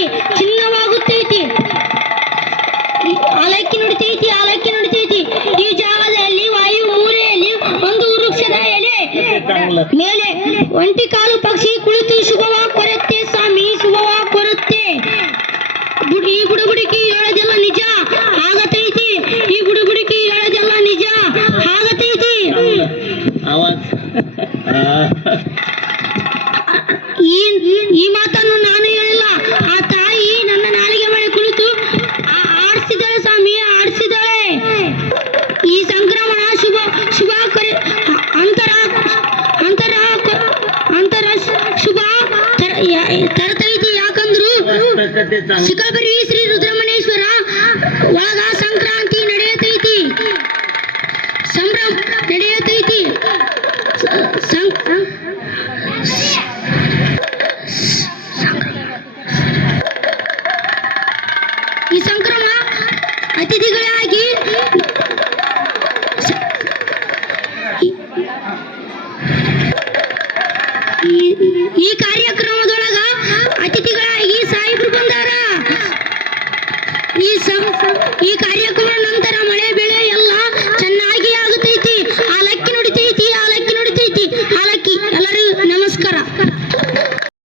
ನುಡಿತೈತಿ ಚಿನ್ನವಾಗುತ್ತೈತಿ ಆಲಕ್ಕಿ ನುಡಿತೈತಿ ಆಲಕ್ಕಿ ನುಡಿತೈತಿ ಈ ಜಾಗದಲ್ಲಿ ವಾಯು ಮೂಲೆಯಲ್ಲಿ ಒಂದು ವೃಕ್ಷದ ಎಲೆ ಮೇಲೆ ಒಂಟಿ ಕಾಲು ಪಕ್ಷಿ ಕುಳಿತು ಶುಭವಾಗಿ ಕೊರುತ್ತೆ ಸ್ವಾಮಿ ಶುಭವಾಗಿ ಕೊರುತ್ತೆ ಈ ಬುಡುಬುಡಿಕಿ ಹೇಳೋದೆಲ್ಲ ನಿಜ ಆಗತೈತಿ ಈ ಬುಡುಬುಡಿಕಿ ಹೇಳೋದೆಲ್ಲ ನಿಜ ಆಗತೈತಿ ಈ ಮಾತನ್ನು ನಾನು ಹೇಳಿಲ್ಲ ಆ ತಾಯಿ ನನ್ನ ನಾಲಿಗೆ ಮೇಲೆ ಕುಳಿತು ಆಡಿಸಿದಳೆ ಸ್ವಾಮಿ ಆಡಿಸಿದಳೆ ಈ ಸಂಕ್ರಮಣ ಶುಭ ಶುಭ ಅಂತರ ಅಂತರ ಅಂತರ ಶುಭ ತರತೈತಿ ಯಾಕಂದ್ರು ಶಿಖಬರಿ ಶ್ರೀ ರುದ್ರಮಣೇಶ್ವರ ಒಳಗ ಸಂಕ್ರಾಂತಿ ನಡೆಯತೈತಿ ಸಂಭ್ರಮ ನಡೆಯತೈತಿ ಈ ಸಂಕ್ರಮ ಅತಿಥಿಗಳಾಗಿ ಈ ಕಾರ್ಯಕ್ರಮದೊಳಗ ಅತಿಥಿಗಳಾಗಿ ಸಾಹೇಬ್ರು ಬಂದಾರ ಈ ಕಾರ್ಯಕ್ರಮ